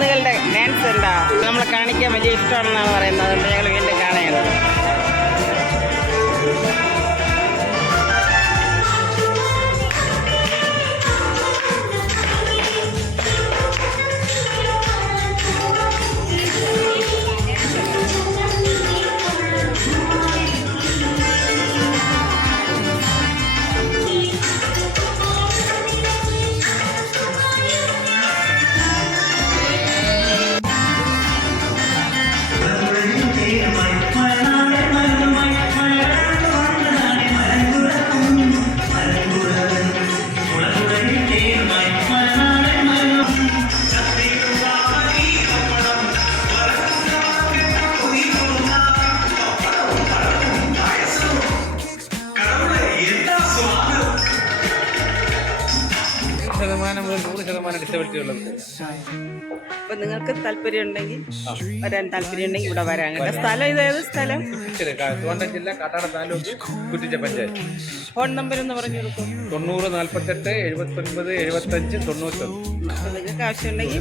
കുരുന്നുകളുടെ dance ഉണ്ടാ നമ്മളെ കാണിക്കാൻ വലിയ ഇഷ്ടമാണെന്നാണ് പറയുന്നത്. അതുകൊണ്ട് ഞങ്ങൾ വീണ്ടും കാണുകയാണ്. അപ്പൊ നിങ്ങൾക്ക് താല്പര്യം ഉണ്ടെങ്കിൽ വരാൻ താല്പര്യം ഉണ്ടെങ്കിൽ ഇവിടെ വരാൻ കേട്ടോ. സ്ഥലം ഇതേത് സ്ഥലം? ജില്ല കാട്ടാട് താലൂക്ക് കുറ്റിച്ച പഞ്ചായത്ത്. ഫോൺ നമ്പർ എന്ന് പറഞ്ഞു കൊടുക്കും. 90 48 79 75 91. നിങ്ങൾക്ക് ആവശ്യമുണ്ടെങ്കിൽ